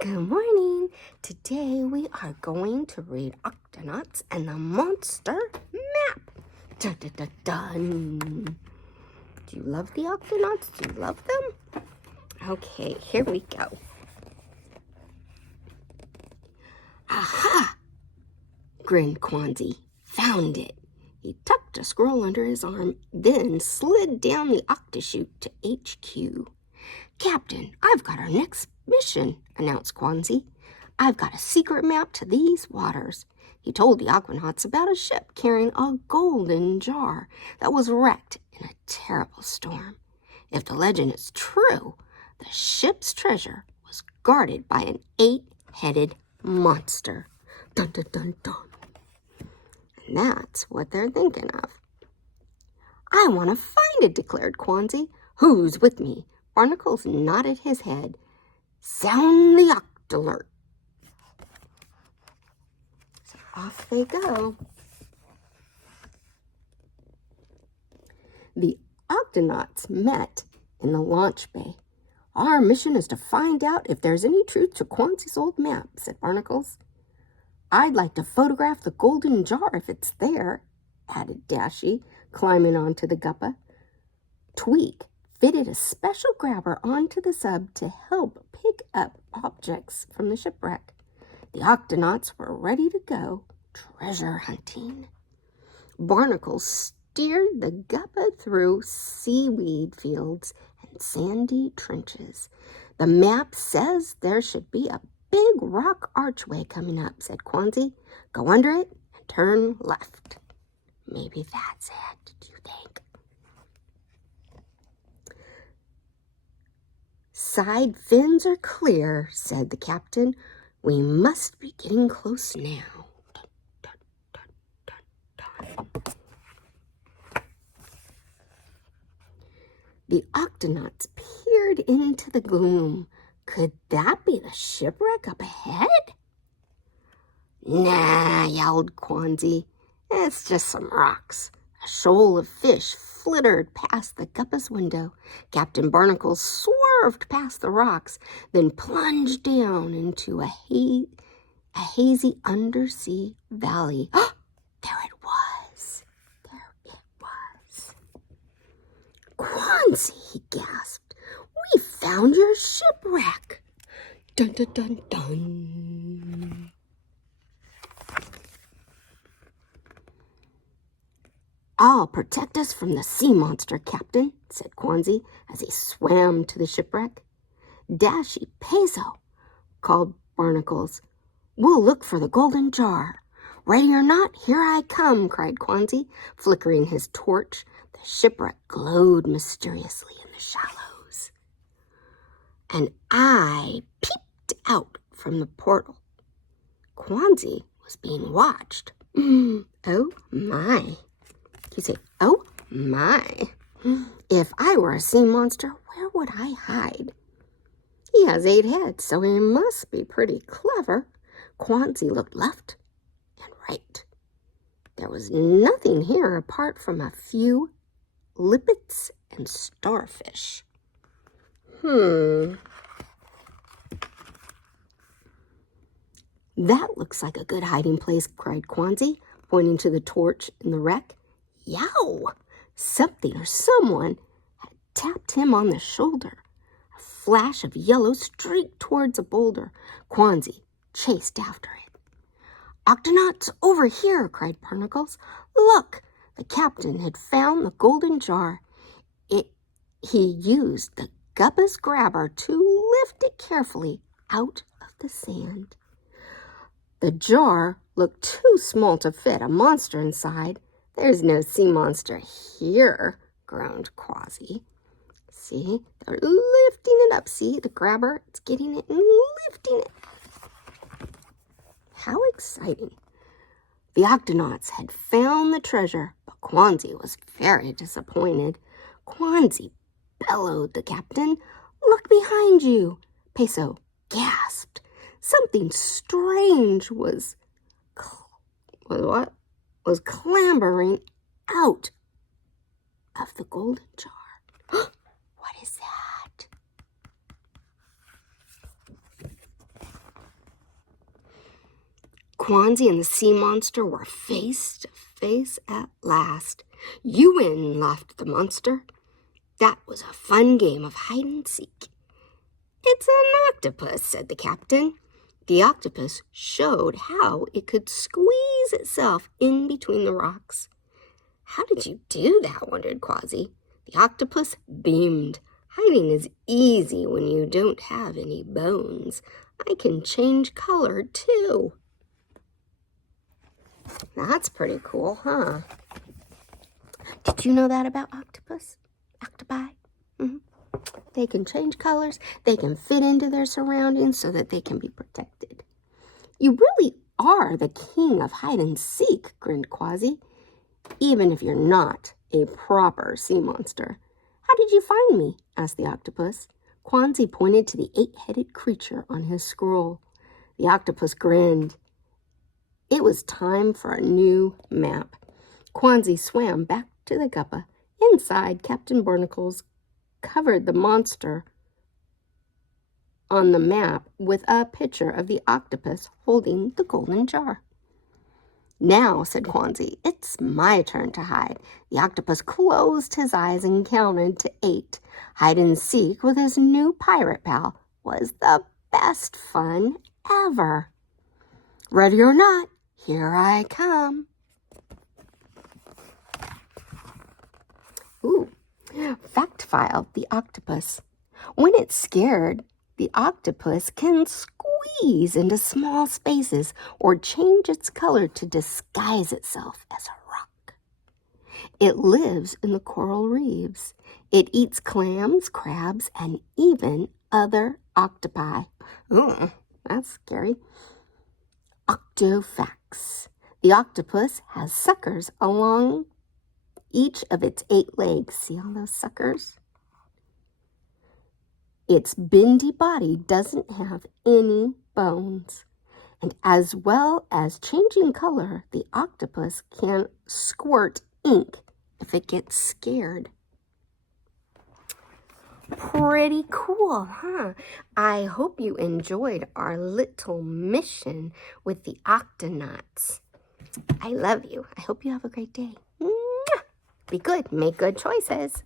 Good morning. Today we are going to read Octonauts and the Monster Map. Dun, dun, dun, dun. Do you love the Octonauts? Do you love them? Okay, here we go. Aha! Grinned Quanzi. Found it. He tucked a scroll under his arm, then slid down the octochute to HQ. Captain, I've got our next mission, announced Quanzi. I've got a secret map to these waters. He told the Octonauts about a ship carrying a golden jar that was wrecked in a terrible storm. If the legend is true, the ship's treasure was guarded by an 8-headed monster. Dun, dun, dun, dun. And that's what they're thinking of. I want to find it, declared Quanzi. Who's with me? Barnacles nodded his head. Sound the Octalert. So off they go. The Octonauts met in the launch bay. Our mission is to find out if there's any truth to Quanzi's old map, said Barnacles. I'd like to photograph the golden jar if it's there, added Dashy, climbing onto the guppa. Tweak fitted a special grabber onto the sub to help pick up objects from the shipwreck. The Octonauts were ready to go treasure hunting. Barnacles steered the guppa through seaweed fields and sandy trenches. The map says there should be a big rock archway coming up, said Quanzi. Go under it and turn left. Maybe that's it, do you think? Side fins are clear, said the captain. We must be getting close now. Dun, dun, dun, dun, dun. The Octonauts peered into the gloom. Could that be the shipwreck up ahead? Nah, yelled Quanzi. It's just some rocks. A shoal of fish flittered past the guppa's window. Captain Barnacle swerved past the rocks, then plunged down into a hazy undersea valley. There it was. Quanzi, he gasped. We found your shipwreck. Dun, dun, dun, dun. I'll protect us from the sea monster, Captain, said Quanzi as he swam to the shipwreck. Dashy Peso, called Barnacles. We'll look for the golden jar. Ready or not, here I come, cried Quanzi, flickering his torch. The shipwreck glowed mysteriously in the shallows. And I peeped out from the portal. Quanzi was being watched. Oh, my. You say, oh, my. If I were a sea monster, where would I hide? He has 8 heads, so he must be pretty clever. Quanzi looked left and right. There was nothing here apart from a few limpets and starfish. That looks like a good hiding place, cried Quanzi, pointing to the torch in the wreck. Yow! Something or someone had tapped him on the shoulder. A flash of yellow streaked towards a boulder. Quanzi chased after it. Octonauts, over here, cried Barnacles. Look! The captain had found the golden jar. He used the guppa's grabber to lift it carefully out of the sand. The jar looked too small to fit a monster inside. There's no sea monster here, groaned Quanzi. See, they're lifting it up. See, the grabber, it's getting it and lifting it. How exciting. The Octonauts had found the treasure, but Quanzi was very disappointed. Quanzi bellowed the captain. Look behind you. Peso gasped. Something strange was clambering out of the golden jar. What is that? Quanzi and the sea monster were face to face at last. "You win," laughed the monster. "That was a fun game of hide and seek." "It's an octopus," said the captain. The octopus showed how it could squeeze itself in between the rocks. "How did you do that?" wondered Quasi. The octopus beamed. "Hiding is easy when you don't have any bones. I can change color, too." That's pretty cool, huh? Did you know that about octopi? They can change colors. They can fit into their surroundings so that they can be protected. "You really are the king of hide and seek," grinned Quasi, "even if you're not a proper sea monster." "How did you find me?" asked the octopus. Quanzi pointed to the 8-headed creature on his scroll. The octopus grinned. It was time for a new map. Quanzi swam back to the guppa. Inside, Captain Barnacles covered the monster on the map with a picture of the octopus holding the golden jar. "Now," said Quanzi, "it's my turn to hide." The octopus closed his eyes and counted to 8. Hide and seek with his new pirate pal was the best fun ever. "Ready or not, here I come." Fact file, the octopus. When it's scared, the octopus can squeeze into small spaces or change its color to disguise itself as a rock. It lives in the coral reefs. It eats clams, crabs, and even other octopi. Ooh, that's scary. Octofacts. The octopus has suckers along each of its 8 legs. See all those suckers? Its bendy body doesn't have any bones. And as well as changing color, the octopus can squirt ink if it gets scared. Pretty cool, huh? I hope you enjoyed our little mission with the Octonauts. I love you. I hope you have a great day. Be good. Make good choices.